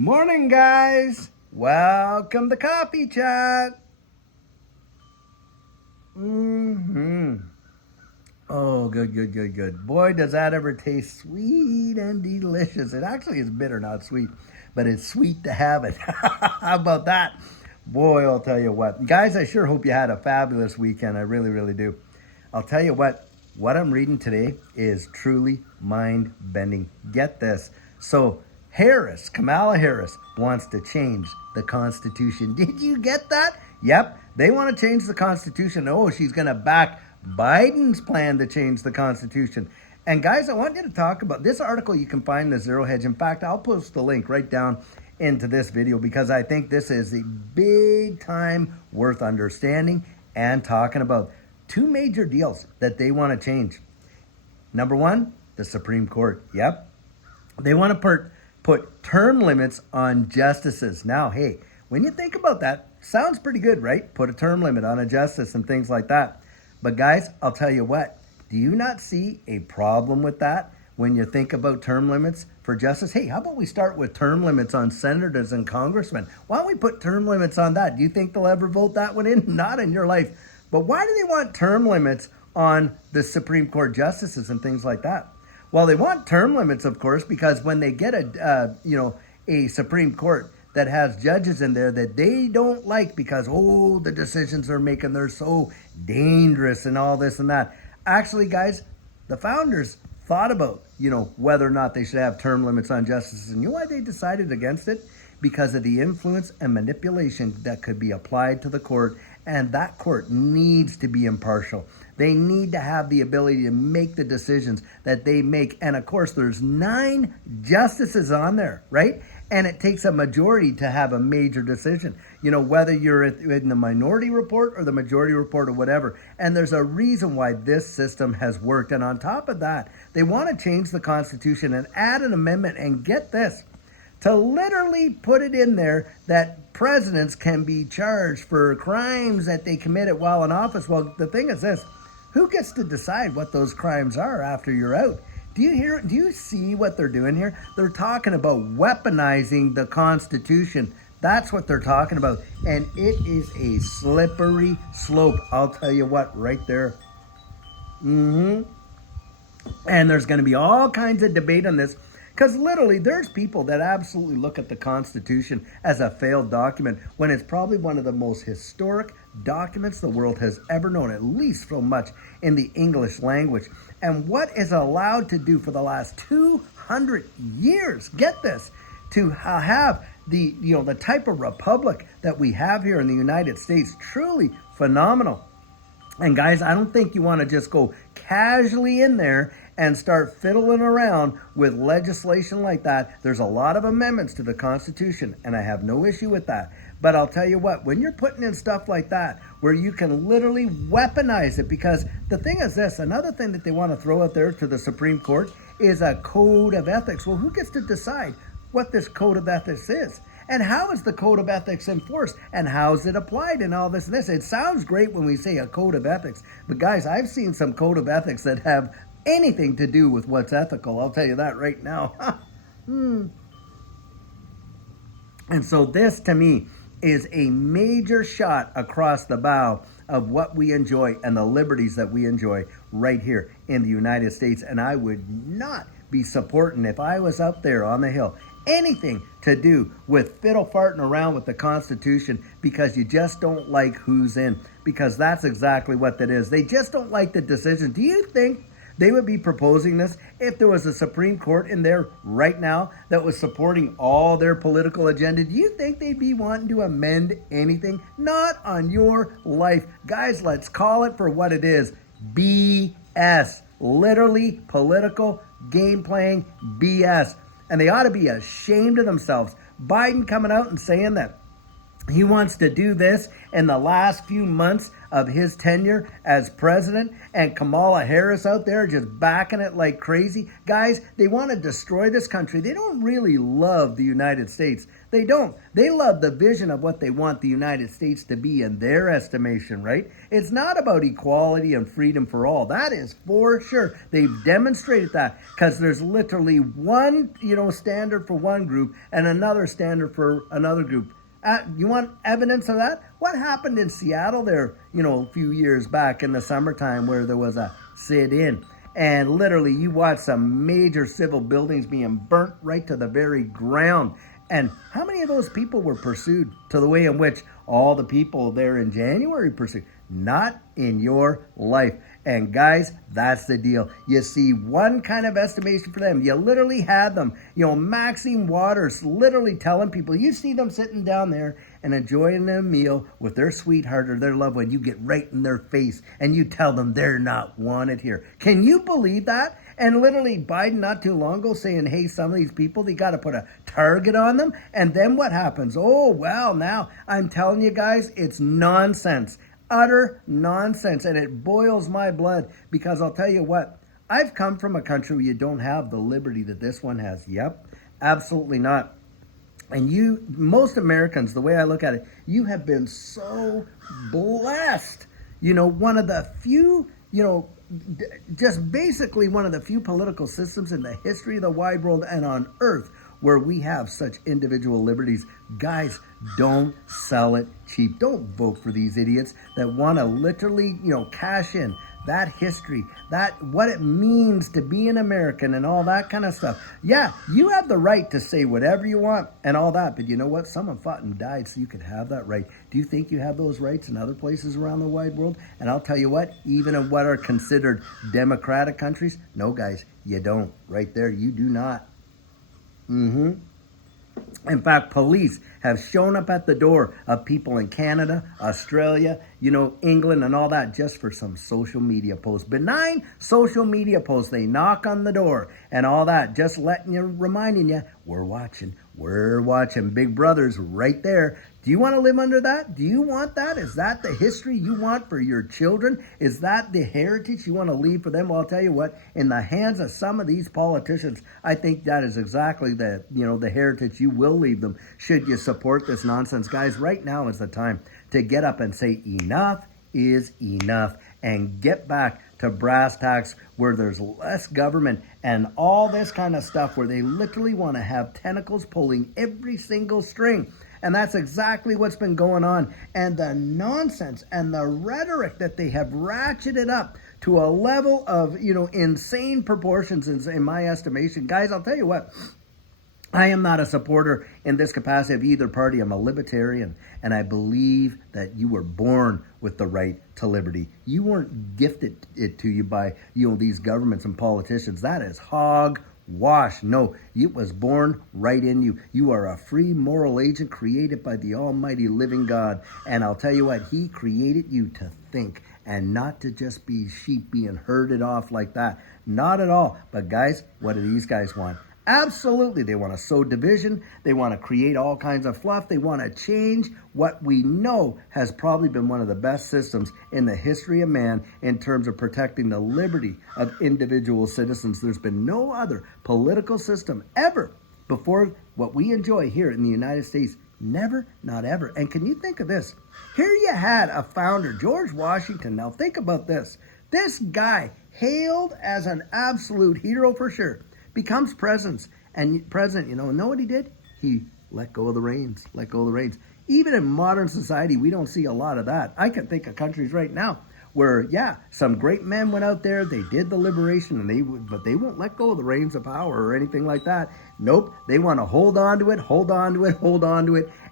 Morning, guys. Welcome to Coffee Chat. Oh, good. Boy, does that ever taste sweet and delicious. It actually is bitter, not sweet, but it's sweet to have it. How about that? Boy, I'll tell you what. Guys, I sure hope you had a fabulous weekend. I really do. I'll tell you what I'm reading today is truly mind bending. Get this. So, Kamala Harris, wants to change the Constitution. Did you get that? Yep, they want to change the Constitution. Oh, she's going to back Biden's plan to change the Constitution. And guys, I want you to talk about this article. You can find the Zero Hedge. In fact, I'll post the link right down into this video because I think this is a big time worth understanding and talking about. Two major deals that they want to change. Number one, the Supreme Court. Yep. They want to put term limits on justices. Now, hey, when you think about that, sounds pretty good, right? Put a term limit on a justice and things like that. But guys, I'll tell you what, do you not see a problem with that when you think about term limits for justice? Hey, how about we start with term limits on senators and congressmen? Why don't we put term limits on that? Do you think they'll ever vote that one in? Not in your life. But why do they want term limits on the Supreme Court justices and things like that? Well, they want term limits, of course, because when they get a Supreme Court that has judges in there that they don't like because, the decisions they're making, they're so dangerous and all this and that. Actually, guys, the founders thought about, whether or not they should have term limits on justices. And you know why they decided against it? Because of the influence and manipulation that could be applied to the court. And that court needs to be impartial. They need to have the ability to make the decisions that they make. And of course, there's 9 justices on there, right? And it takes a majority to have a major decision, whether you're in the minority report or the majority report or whatever. And there's a reason why this system has worked. And on top of that, they want to change the Constitution and add an amendment. And get this, to literally put it in there that presidents can be charged for crimes that they committed while in office. Well, the thing is this, who gets to decide what those crimes are after you're out? Do you see what they're doing here? They're talking about weaponizing the Constitution. That's what they're talking about. And it is a slippery slope. I'll tell you what, right there. And there's going to be all kinds of debate on this. Because literally, there's people that absolutely look at the Constitution as a failed document when it's probably one of the most historic documents the world has ever known, at least so much in the English language. And what is allowed to do for the last 200 years, get this, to have the type of republic that we have here in the United States, truly phenomenal. And guys, I don't think you want to just go casually in there and start fiddling around with legislation like that. There's a lot of amendments to the Constitution, and I have no issue with that. But I'll tell you what, when you're putting in stuff like that, where you can literally weaponize it, because the thing is this, another thing that they want to throw out there to the Supreme Court is a code of ethics. Well, who gets to decide what this code of ethics is? And how is the code of ethics enforced? And how is it applied and all this and this? It sounds great when we say a code of ethics. But guys, I've seen some code of ethics that have anything to do with what's ethical. I'll tell you that right now. And so this, to me, is a major shot across the bow of what we enjoy and the liberties that we enjoy right here in the United States. And I would not be supporting, if I was up there on the Hill, anything to do with fiddle farting around with the Constitution because you just don't like who's in. Because that's exactly what that is. They just don't like the decision. Do you think they would be proposing this if there was a Supreme Court in there right now that was supporting all their political agenda? Do you think they'd be wanting to amend anything? Not on your life. Guys, let's call it for what it is. BS. Literally political game playing BS. And they ought to be ashamed of themselves. Biden coming out and saying that he wants to do this in the last few months of his tenure as president, and Kamala Harris out there just backing it like crazy. Guys, they want to destroy this country. They don't really love the United States. They don't. They love the vision of what they want the United States to be in their estimation, right? It's not about equality and freedom for all. That is for sure. They've demonstrated that because there's literally one, standard for one group and another standard for another group. You want evidence of that? What happened in Seattle there, a few years back in the summertime where there was a sit-in? And literally you watch some major civil buildings being burnt right to the very ground. And how many of those people were pursued to the way in which all the people there in January pursued? Not in your life. And guys, that's the deal. You see one kind of estimation for them. You literally had them, Maxine Waters literally telling people, you see them sitting down there and enjoying a meal with their sweetheart or their loved one. You get right in their face and you tell them they're not wanted here. Can you believe that? And literally Biden not too long ago saying, hey, some of these people, they got to put a target on them. And then what happens? Oh, well, now I'm telling you guys, it's nonsense. Utter nonsense. And it boils my blood because I'll tell you what, I've come from a country where you don't have the liberty that this one has. Yep, absolutely not. And most Americans, the way I look at it, you have been so blessed. One of the few, just basically one of the few political systems in the history of the wide world and on earth where we have such individual liberties. Guys, don't sell it cheap. Don't vote for these idiots that want to literally, cash in that history, that what it means to be an American and all that kind of stuff. Yeah, you have the right to say whatever you want and all that, but you know what? Someone fought and died so you could have that right. Do you think you have those rights in other places around the wide world? And I'll tell you what, even in what are considered democratic countries, no, guys, you don't. Right there, you do not. In fact, police have shown up at the door of people in Canada, Australia, England and all that just for some social media posts. Benign social media posts. They knock on the door and all that, just reminding you, we're watching. Big Brother's right there. Do you want to live under that? Do you want that? Is that the history you want for your children? Is that the heritage you want to leave for them? Well, I'll tell you what, in the hands of some of these politicians, I think that is exactly the heritage you will leave them should you support this nonsense. Guys, right now is the time to get up and say enough is enough and get back to brass tacks where there's less government and all this kind of stuff where they literally want to have tentacles pulling every single string. And that's exactly what's been going on. And the nonsense and the rhetoric that they have ratcheted up to a level of, insane proportions in my estimation. Guys, I'll tell you what, I am not a supporter in this capacity of either party. I'm a libertarian, and I believe that you were born with the right to liberty. You weren't gifted it to you by, these governments and politicians. That is hogwash. No, it was born right in you. You are a free moral agent created by the almighty living God. And I'll tell you what, he created you to think and not to just be sheep being herded off like that. Not at all. But guys, what do these guys want? Absolutely. They want to sow division. They want to create all kinds of fluff. They want to change what we know has probably been one of the best systems in the history of man in terms of protecting the liberty of individual citizens. There's been no other political system ever before what we enjoy here in the United States. Never, not ever. And can you think of this? Here you had a founder, George Washington. Now think about this. This guy, hailed as an absolute hero for sure, becomes president. And know what he did? He let go of the reins, Even in modern society, we don't see a lot of that. I can think of countries right now where, some great men went out there, they did the liberation, but they won't let go of the reins of power or anything like that. Nope, they want to hold on to it,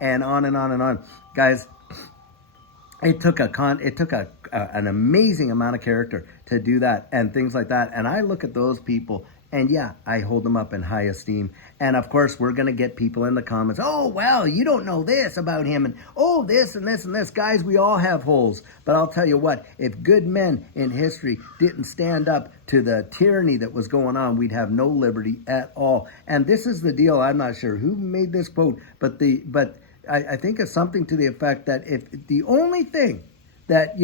and on and on and on. Guys, it took an amazing amount of character to do that and things like that. And I look at those people and I hold them up in high esteem. And of course, we're going to get people in the comments. Oh, well, you don't know this about him. And oh, this and this and this. Guys, we all have holes. But I'll tell you what, if good men in history didn't stand up to the tyranny that was going on, we'd have no liberty at all. And this is the deal. I'm not sure who made this quote, but I think it's something to the effect that if the only thing that,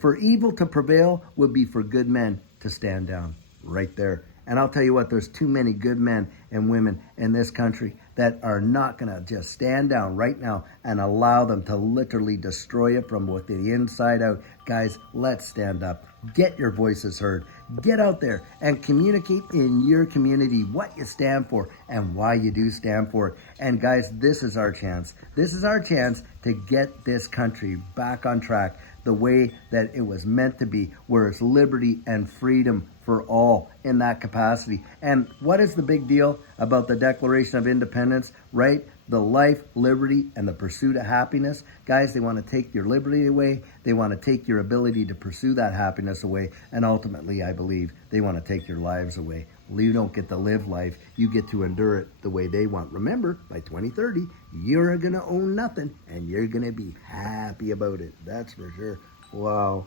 for evil to prevail would be for good men to stand down right there. And I'll tell you what, there's too many good men and women in this country that are not going to just stand down right now and allow them to literally destroy it from within the inside out. Guys, let's stand up. Get your voices heard. Get out there and communicate in your community what you stand for and why you do stand for it. And guys, this is our chance. This is our chance to get this country back on track the way that it was meant to be, where it's liberty and freedom for all in that capacity. And what is the big deal about the Declaration of Independence, right? The life, liberty, and the pursuit of happiness. Guys, they want to take your liberty away. They want to take your ability to pursue that happiness away. And ultimately, I believe, they want to take your lives away. You don't get to live life. You get to endure it the way they want. Remember, by 2030, you're going to own nothing, and you're going to be happy about it. That's for sure. Wow.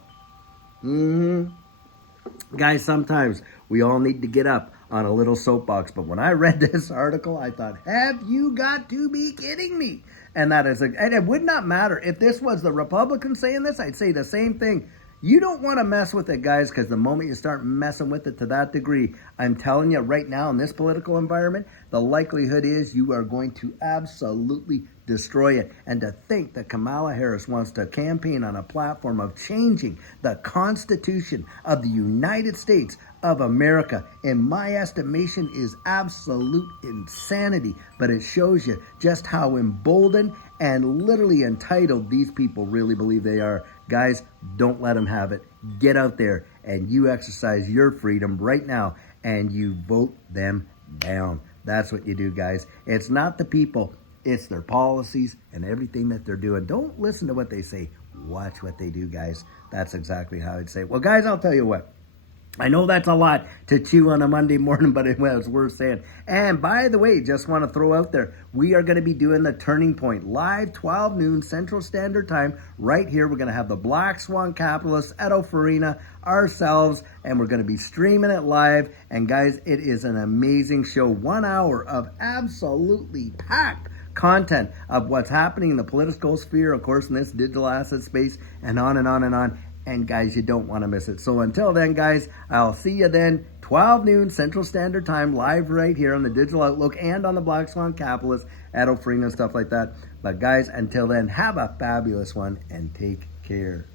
Guys, sometimes we all need to get up on a little soapbox. But when I read this article, I thought, have you got to be kidding me? And and it would not matter if this was the Republicans saying this, I'd say the same thing. You don't want to mess with it, guys, because the moment you start messing with it to that degree, I'm telling you right now in this political environment, the likelihood is you are going to absolutely destroy it. And to think that Kamala Harris wants to campaign on a platform of changing the Constitution of the United States of America, in my estimation, is absolute insanity. But it shows you just how emboldened and literally entitled these people really believe they are. Guys, don't let them have it. Get out there and you exercise your freedom right now and you vote them down. That's what you do, guys. It's not the people. It's their policies and everything that they're doing. Don't listen to what they say. Watch what they do, guys. That's exactly how I'd say it. Well, guys, I'll tell you what. I know that's a lot to chew on a Monday morning, but it was worth saying. And by the way, just want to throw out there, we are going to be doing the Turning Point live 12 noon Central Standard Time right here. We're going to have the Black Swan Capitalists, Edo Farina, ourselves, and we're going to be streaming it live. And guys, it is an amazing show. 1 hour of absolutely packed content of what's happening in the political sphere, of course, in this digital asset space, and on and on and on. And guys, you don't want to miss it. So until then, guys, I'll see you then, 12 noon Central Standard Time, live right here on the Digital Outlook and on the Black Swan Capitalist, Edo Farina and stuff like that. But guys, until then, have a fabulous one and take care.